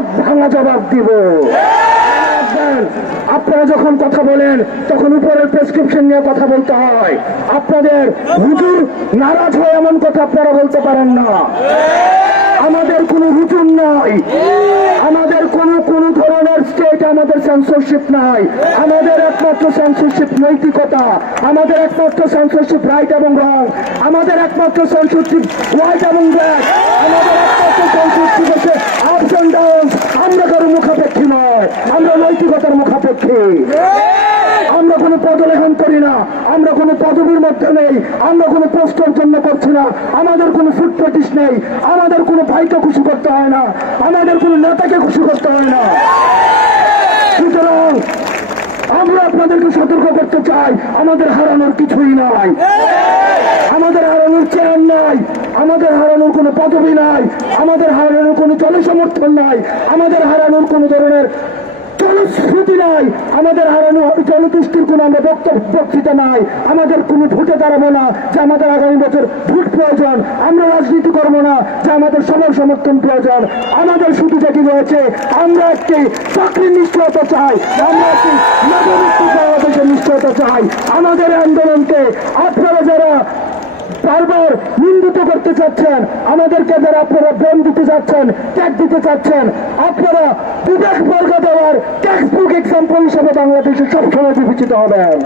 দাঁত ভাঙা জবাব দিব। আপনারা যখন কথা বলেন তখন উপরের প্রেসক্রিপশন নিয়ে কথা বলতে হয়। আপনাদের হুজুর নারাজ হয় এমন কথা আপনারা বলতে পারেন না। আমাদের কোনো হুজুর নাই, আমাদের কোনো ধরনের স্টেট আমাদের সেন্সরশিপ নাই। আমাদের একমাত্র সেন্সরশিপ নৈতিকতা, আমাদের একমাত্র সেন্সরশিপ রাইট এবং রং, আমাদের একমাত্র সেন্সরশিপ হোয়াইট এবং ব্ল্যাক, আমাদের একমাত্র সেন্সরশিপ হচ্ছে আপস এন্ড ডাউনস। আমরা কারো মুখাপেক্ষী নয়, আমরা নৈতিকতার মুখাপেক্ষী। আমরা কোনো পদলেখন করি না, আমরা কোনো পদবীর মধ্যে নেই, আমরা কোনো পোস্টের জন্য করছি না, আমাদের কোনো ফুড পেটিস নেই, আমাদের কোনো ভাইকে খুশি করতে হয় না, আমাদের কোনো নেতাকে খুশি করতে হয় না। সুতরাং আমরা আপনাদেরকে সতর্ক করতে চাই, আমাদের হারানোর কিছুই নাই, আমাদের হারানোর চেয়ার নাই, আমাদের হারানোর কোনো পদবী নাই, আমাদের হারানোর কোনো জনসমর্থন নাই, আমাদের হারানোর কোনো ধরনের জনশ্রুতি নাই, আমাদের হারানো জনতুষ্টির কোনো আমরা বক্তৃতা নাই, আমাদের কোনো ভোটে দাঁড়াবো না যে আমাদের আগামী বছর ভোট প্রয়োজন, আমরা রাজনীতি করবো না যে আমাদের সবার সমর্থন প্রয়োজন। আমাদের শুধু যেটি রয়েছে, আমরা একটি চাকরির নিশ্চয়তা চাই, আমরা একটি নাগরিক বাংলাদেশের নিশ্চয়তা চাই। আমাদের আন্দোলনকে আপনারা যারা বারবার নিন্দিত করতে চাচ্ছেন, আমাদেরকে যারা আপনারা ব্লেম দিতে চাচ্ছেন, ট্যাগ দিতে চাচ্ছেন, আপনারা বিবেক বর্গ দেওয়ার টেক্সট বুক এক্সাম্পল হিসাবে বাংলাদেশে সবসময় বিবেচিত হবেন।